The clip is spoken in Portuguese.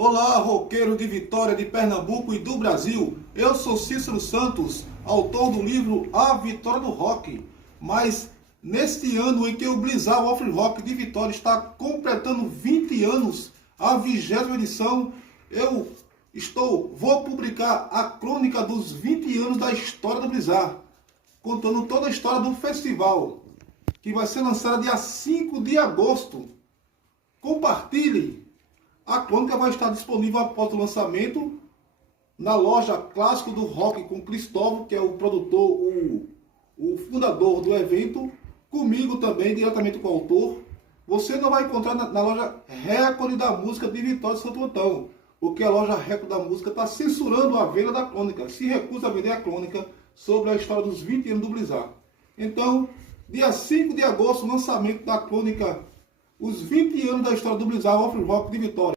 Olá, roqueiro de Vitória, de Pernambuco e do Brasil. Eu sou Cícero Santos, autor do livro A Vitória do Rock. Mas neste ano em que o Blizzard Off Rock de Vitória está completando 20 anos, a 20ª edição, vou publicar a crônica dos 20 anos da história do Blizzard, contando toda a história do festival, que vai ser lançada dia 5 de agosto. Compartilhe! A crônica vai estar disponível após o lançamento na loja Clássico do Rock com Cristóvão, que é o produtor, o fundador do evento, comigo também, diretamente com o autor. Você não vai encontrar na loja Record da Música de Vitória de Santo Antão, porque a loja Record da Música está censurando a venda da crônica, se recusa a vender a crônica sobre a história dos 20 anos do Blizzard. Então, dia 5 de agosto, lançamento da crônica Os 20 anos da história do Blizzard Off Rock de Vitória.